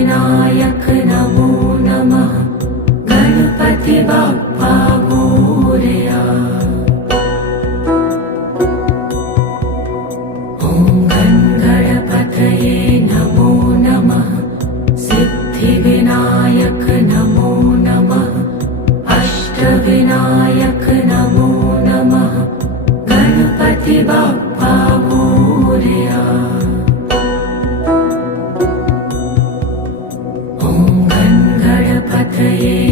सिद्धिविनायक नमो नमः। गणपति बाप्पा मोरया। ॐ गणपतये नमो नमः। सिद्धिविनायक नमो नमः। अष्टविनायक नमो नमः। गणपति बाप्पा मोरया। ॐ गणपतये